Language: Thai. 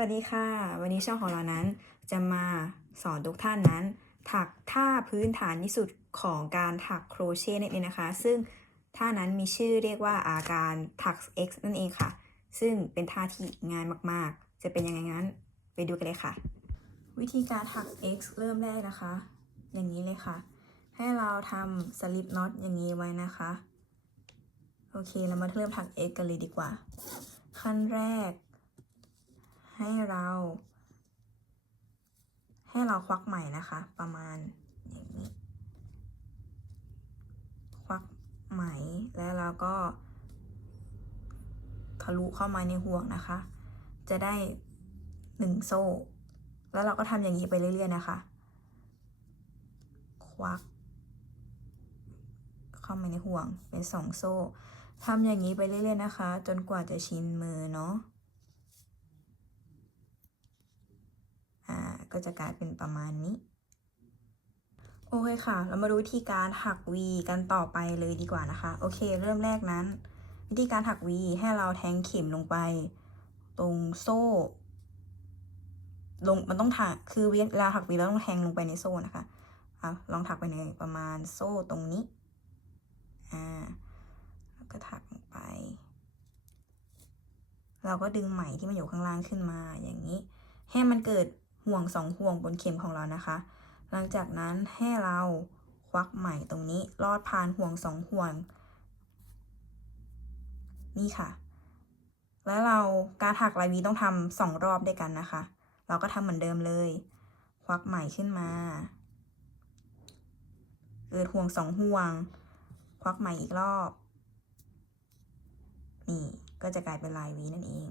วัสดีค่ะ วันนี้ช่องของเรานั้นจะมาสอนทุกท่านนั้น ถักท่าพื้นฐานที่สุดของการถักโครเชต์นั่นเองนะคะ ซึ่งท่านั้นมีชื่อเรียกว่าอาการถัก X นั่นเองค่ะ ซึ่งเป็นท่าที่ง่ายมากๆ จะเป็นยังไงงั้นไปดูกันเลยค่ะ วิธีการถัก X เริ่มแรกนะคะ อย่างนี้เลยค่ะ ให้เราทำสลิปน็อตอย่างนี้ไว้นะคะ โอเคเรามาเริ่มถัก X กันเลยดีกว่า ขั้นแรก ให้เรา ให้เราควักใหม่นะคะ ประมาณอย่างนี้ ควักไหมแล้วเราก็ทะลุเข้ามาในห่วงนะคะ จะได้หนึ่งโซ่ แล้วเราก็ทำอย่างนี้ไปเรื่อยๆนะคะ ควัก เข้ามาในห่วงเป็นสองโซ่ทำอย่างนี้ไปเรื่อยๆนะคะ จนกว่าจะชินมือเนาะ อ่า ก็จะกลายเป็นประมาณนี้ โอเคค่ะ เรามาดูวิธีการหักวีกันต่อไปเลยดีกว่านะคะ โอเค เริ่มแรกนั้น วิธีการหักวีให้เราแทงเข็มลงไป ตรงโซ่ลงมันต้องถักคือเวลาหักวีเราต้องแทงลงไปในโซ่นะคะอะลองถักไปในประมาณโซ่ตรงนี้ อ่า แล้วก็ถักลงไป เราก็ดึงไหมที่มันอยู่ข้างล่างขึ้นมาอย่างนี้ ให้มันเกิด ห่วงสองห่วงบนเข็มของเรานะคะ หลังจากนั้นให้เราควักไหมตรงนี้ลอดผ่านห่วงสองห่วง นี่ค่ะ แล้วเราการถักลายวีต้องทำสองรอบด้วยกันนะคะ เราก็ทำเหมือนเดิมเลย ควักไหมขึ้นมาเกิดห่วงสองห่วง ควักไหมอีกรอบ นี่ก็จะกลายเป็นลายวีนั่นเอง